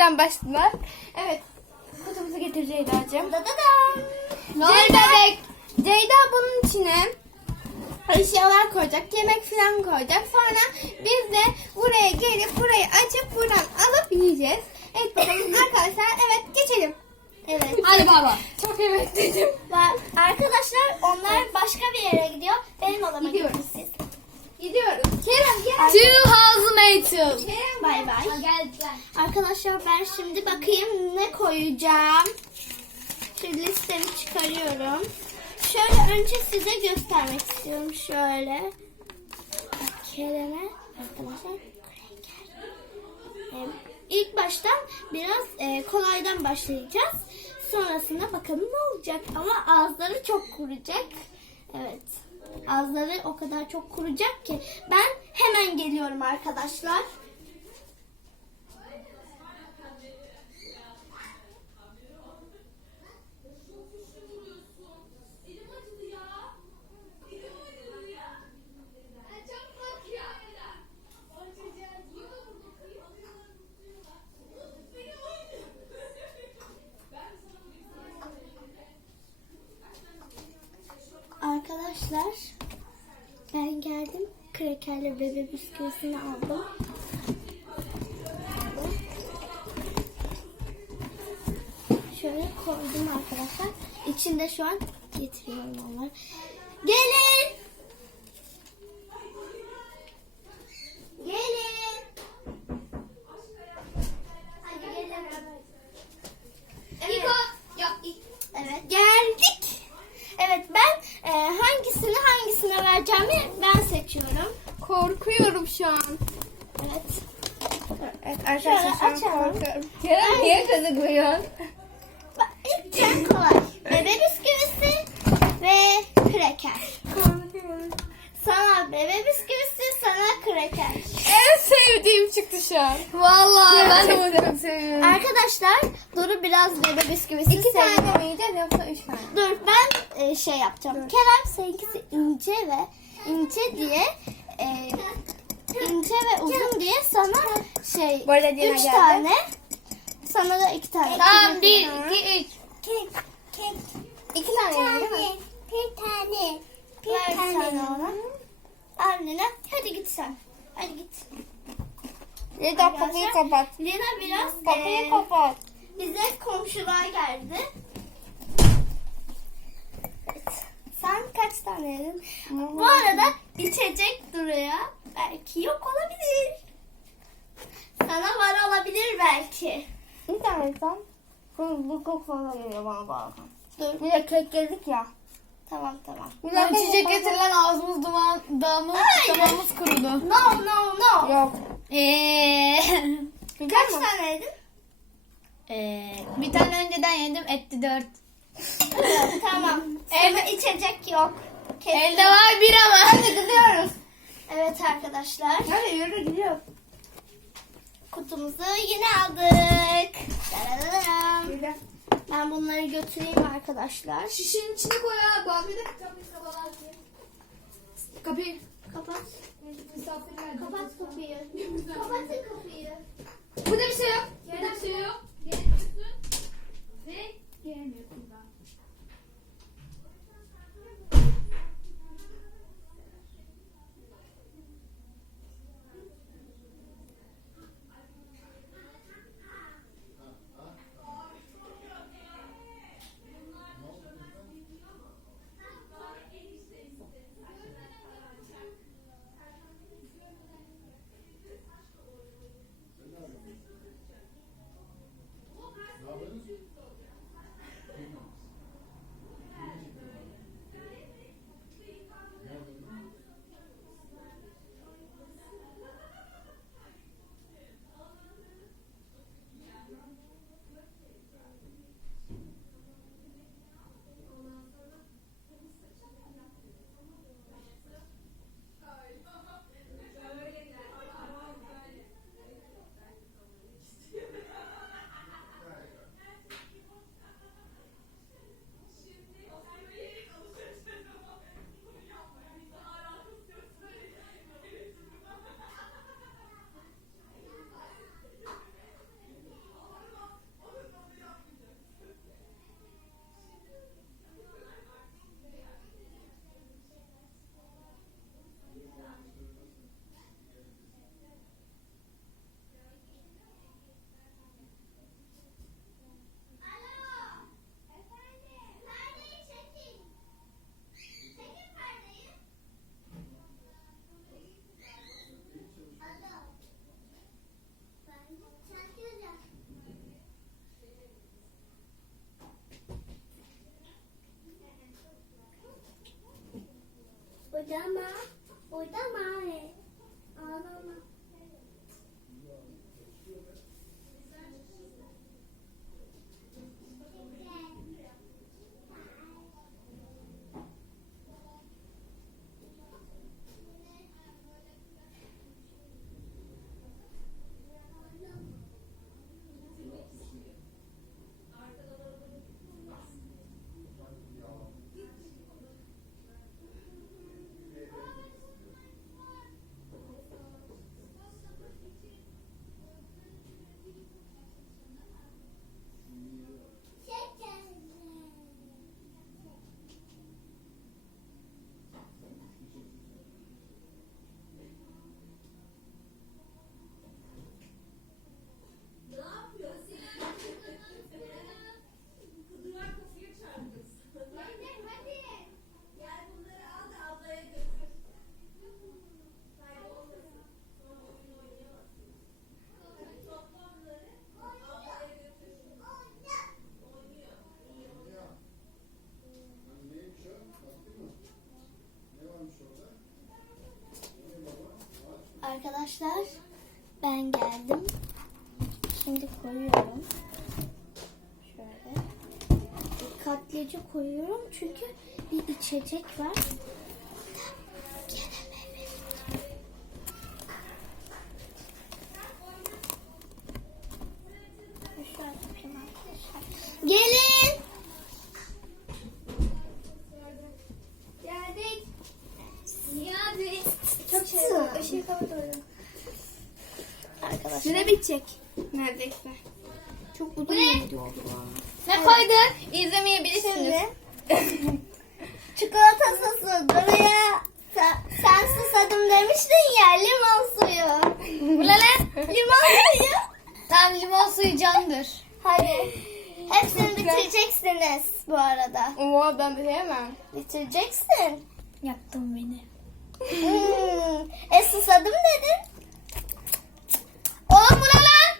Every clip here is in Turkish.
bebekten başladılar. Evet. Kutumuzu getir Ceyda'cığım. Da da da. Ceyda bebek. Ceyda bunun içine eşyalar koyacak, yemek falan koyacak. Sonra biz de buraya gelip burayı açıp buradan alıp yiyeceğiz. Evet bakalım arkadaşlar evet geçelim. Evet. Hadi baba. Çok evet dedim. Arkadaşlar onlar başka bir yere gidiyor. Benim odama Gidiyoruz. siz. Gidiyoruz. Kerem gel. Two housemates. Kerem Bay bay. Arkadaşlar ben şimdi bakayım ne koyacağım. Şu listemi çıkarıyorum. Şöyle önce size göstermek istiyorum. Şöyle. Kereme arkadaşlar. İlk baştan biraz e, kolaydan başlayacağız. Sonrasında bakalım ne olacak. Ama ağızları çok kuracak. Evet. Ağızları o kadar çok kuracak ki. Ben hemen geliyorum arkadaşlar ben geldim. Krekerle bebe bisküvisini aldım. Şöyle koydum arkadaşlar. İçinde şu an getiriyorum onları. Gelin. Hadi gelin. Niko. Yok. Evet geldik. Evet ben e, hangisini hangisine vereceğimi ben seçiyorum. Korkuyorum şu an. Evet. Evet Şöyle arkadaşlar şu an açalım. korkuyorum. Kerem niye kızıklıyor? Bak, İlk en kolay. Bebe bisküvisi ve kreker. Sana bebe bisküvisi, sana kreker. En sevdiğim çıktı şu an. Vallahi ben de bunu çok seviyorum. Arkadaşlar Duru biraz bebe bisküvisi İki seviyor. tane mi yiyeceğiz yoksa üç tane? Dur ben e, şey yapacağım. Kerem seninkisi ince ve ince diye e, ince ve uzun diye sana şey Bu arada Dina üç geldi. tane sana da iki tane. Tamam bir, iki, üç. İki tane değil mi? Bir tane. Bir tane ona. Annene hadi git sen. Hadi git. Leda kapıyı kapat. Lina biraz Kapıyı eee, kapat. bize komşular geldi. Evet. Sen kaç tane yedin? Bu arada içecek duruyor. Belki yok olabilir. Sana var olabilir belki. Bir tane tam. Bu, bu koku falan geliyor bana bazen. Dur. Bir de kek yedik ya. Tamam tamam. Bir kek çiçek getirilen ağzımız duman, damağımız kurudu. No no no. Yok. Eee. Kaç tane yedin? Eee, bir tane önceden yedim etti dört. Tamam. Sana içecek yok. Kesin. Elde var bir ama. Hadi gidiyoruz. Evet arkadaşlar. Hadi yürü gidiyoruz. Kutumuzu yine aldık. Dararararam. Yürü. Ben bunları götüreyim arkadaşlar. Şişenin içine koy ha. Bu abi de Kapıyı. Kapat. Misafirler. Kapat kapıyı. Kapatın kapıyı. Burada bir şey yok. Burada bir şey yok. Gelmiyorsun. Ve gelmiyorsun Arkadaşlar ben geldim. Şimdi koyuyorum. Şöyle. Dikkatlice koyuyorum çünkü bir içecek var. Bitecek. Neredeyse. Çok uzun bir video oldu. Ne koydun? İzlemeyebilirsiniz. Çikolata sosu buraya sen, sen susadım demiştin ya limon suyu. Bu ne lan? limon suyu. Tamam limon suyu candır. Hadi. Hepsini bitireceksiniz bu arada. Oo ben bilemem. Bitireceksin. Yaktın beni. Hmm. E susadım dedin. Oğlum bu ne lan?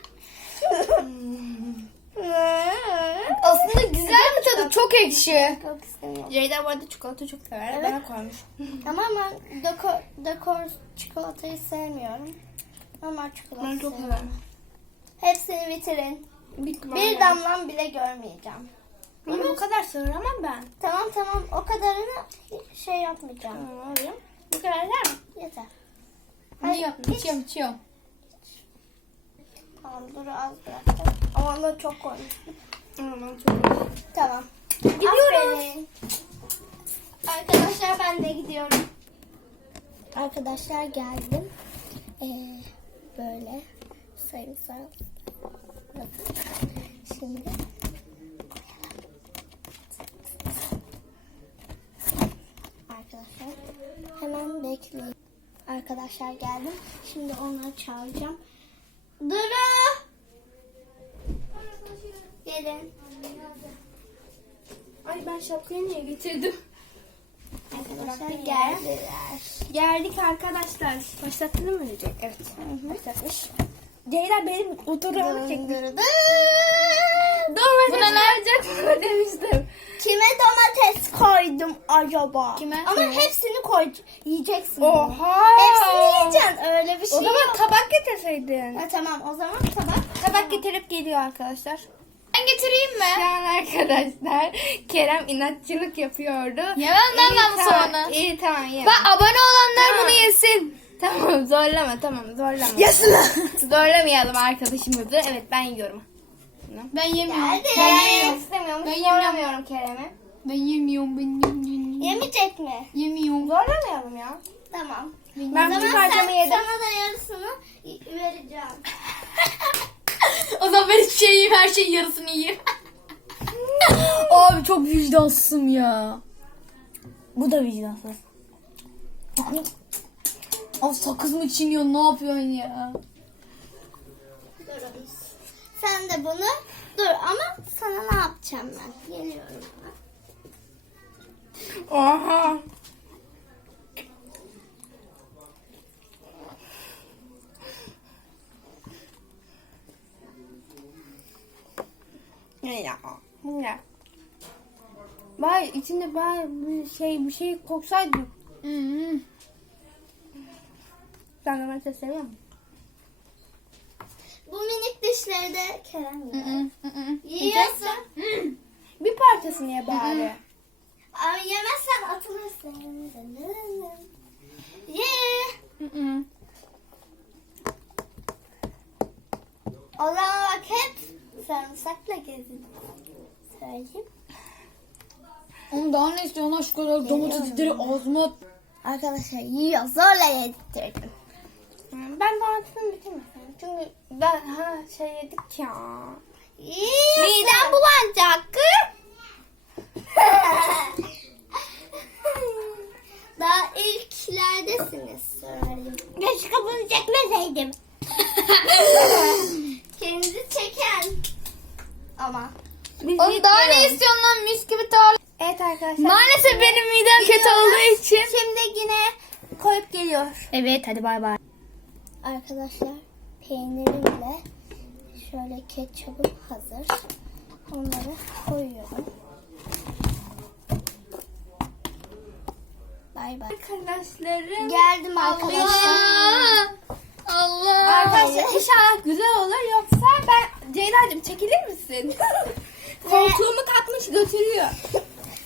Aslında güzel bir tadı çok ekşi. Çok istemiyorum. Ceyda bu arada çikolata çok sever. Evet. Bana koymuş. Ama ben dekor, dekor çikolatayı sevmiyorum. Normal çikolata Ben çok seviyorum. severim. Hepsini bitirin. Bir, Bir damlam bile görmeyeceğim. Bunu bu kadar sığıramam ben. Tamam tamam o kadarını şey yapmayacağım. Tamam alayım. Bu kadar der mi? Yeter. Ne yaptın? İçiyorum içiyorum. Tamam dur az bıraktım. Ama onu çok koymuştum. Ben Tamam. Gidiyoruz. Aferin. Arkadaşlar ben de gidiyorum. Arkadaşlar geldim. Ee, böyle sayımsal. Bakın. Şimdi Arkadaşlar hemen bekleyin. Arkadaşlar geldim. Şimdi onları çağıracağım. Duru! Gelin. Ben şapkayı niye getirdim? Arkadaşlar geldiler. Geldik arkadaşlar. Başlattın mı diyecek? Evet. Başlatmış. Ceyda benim oturumu. Dındırdı. Domates Buna ne yapacak demiştim. Kime domates koydum acaba? Kime? Ama Kime? hepsini koy. Yiyeceksin. bunu. Oha. Hepsini yiyeceksin. Öyle bir şey O zaman yok. tabak getirseydin. Ha, tamam o zaman tabak. Tabak getirip geliyor arkadaşlar. Ben getireyim mi? Şu an arkadaşlar Kerem inatçılık yapıyordu. Yemem lan ben bu tamam, soğanı. İyi tamam yemem. Bak abone olanlar Tamam. bunu yesin. Tamam zorlama tamam zorlama. Yesin lan. Zorlamayalım arkadaşımızı. Evet ben yiyorum. Ben yemiyorum. Geldi. Ben yemek istemiyorum. Ben yemiyorum. Kerem'i. Ben yemiyorum. Ben yemiyorum. Yemeyecek mi? Yemiyorum. Zorlamayalım ya. Tamam. Ben zaman parçamı yedim. sana da yarısını vereceğim. o zaman ben hiçbir şey yiyeyim. Her şeyin yarısını yiyeyim. Abi çok vicdansızım ya. Bu da vicdansız. Abi sakız mı çiğniyor ne yapıyorsun ya? Durun. Sen de bunu dur ama sana ne yapacağım ben? Geliyorum. Oha. Ne ya? Ne? Bari içinde bari bir şey bir şey koksaydı. Hmm. Domates seviyor musun? Bu minik dişleri de Kerem yiyor. Yiyorsun. Bir parçasını ye bari. Ama yemezsen atılırsın. Ye. Zaman bak hep sarımsakla gezin. Söyleyeyim. Oğlum daha ne istiyorsun lan şu kadar domatesleri ağzıma at. Arkadaşlar yiyor. Zorla yedirdim. Ben domatesini bitirmesin. Çünkü ben ha şey yedik ya. Yiyorsun. Midem bulanacak. Daha ilklerdesiniz söyleyeyim. Keşke bunu çekmeseydim. Kendinizi çeken. Ama. Biz Oğlum daha ne istiyorsun lan mis gibi tarla. Evet arkadaşlar. Maalesef benim midem kötü olduğu için. Şimdi yine koyup geliyor. Evet hadi bay bay. Arkadaşlar peynirimle şöyle ketçapım hazır. Onları koyuyorum. Bay bay. Arkadaşlarım. Geldim arkadaşlar. Allah. Allah. Arkadaşlar inşallah güzel olur yoksa ben Ceyda'cığım çekilir misin? Koltuğumu takmış götürüyor.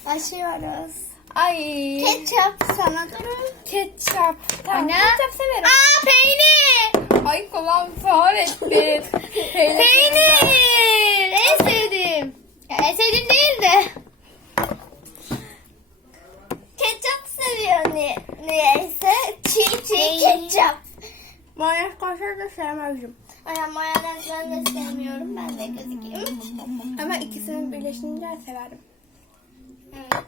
Başlıyoruz. Ay. Ketçap sana durun. Ketçap. Tamam, ketçap severim. Aa peynir. Ay kolam sağır ettin. Peynir. Peynir. En sevdiğim. Ya, en sevdiğim değil de. Ketçap seviyor ne, niyeyse. Çiğ çiğ ketçap. Mayonez kaşar da sevmezdim. Ay mayonez ben de sevmiyorum. Ben de gözükeyim. Ama ikisini birleştirince severim. Evet.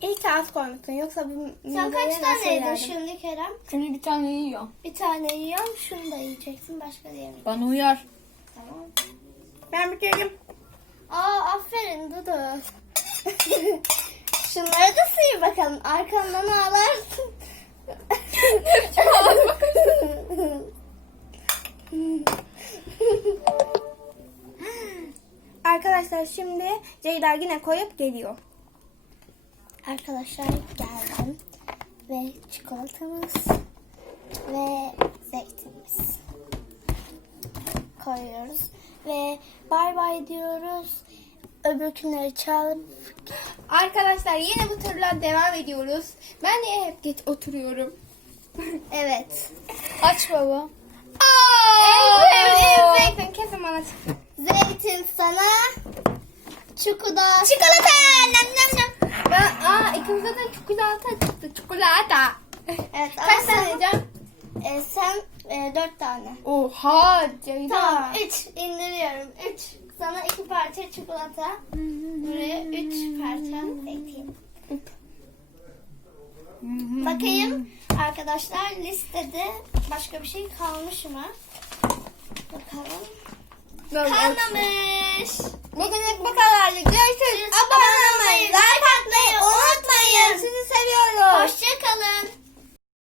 İyi ki az koymuşsun yoksa bir Sen kaç tane yedin şimdi Kerem? Şimdi bir tane yiyor. Bir tane yiyorum. Şunu da yiyeceksin. Başka da yemeyeceksin. Bana uyar. Tamam. Ben bitirdim. Aa aferin Dudu. Şunları da suyu bakalım. Arkandan ağlarsın. Arkadaşlar şimdi Ceyda yine koyup geliyor. Arkadaşlar geldim. Ve çikolatamız ve zeytinimiz koyuyoruz. Ve bay bay diyoruz. Öbürkünleri çalıp Arkadaşlar yine bu turla devam ediyoruz. Ben niye hep geç oturuyorum? evet. Aç baba. Evet, zeytin kesin bana çıktı. Zeytin sana. Çikolata. Çikolata! Nem nem nem. Ben, aa ikimize de çikolata çıktı. Çikolata. Evet Kaç tane sen, yiyeceğim? e, sen e, dört tane. Oha Ceyda. Tamam üç indiriyorum. Üç. Sana iki parça çikolata. Buraya üç parça zeytin. Bakayım arkadaşlar listede başka bir şey kalmış mı? Bakalım. Kalmamış. Bugünlük bu kadardı. Görüşürüz. Abone olmayı, like atmayı unutmayın. Sizi seviyoruz. Hoşçakalın.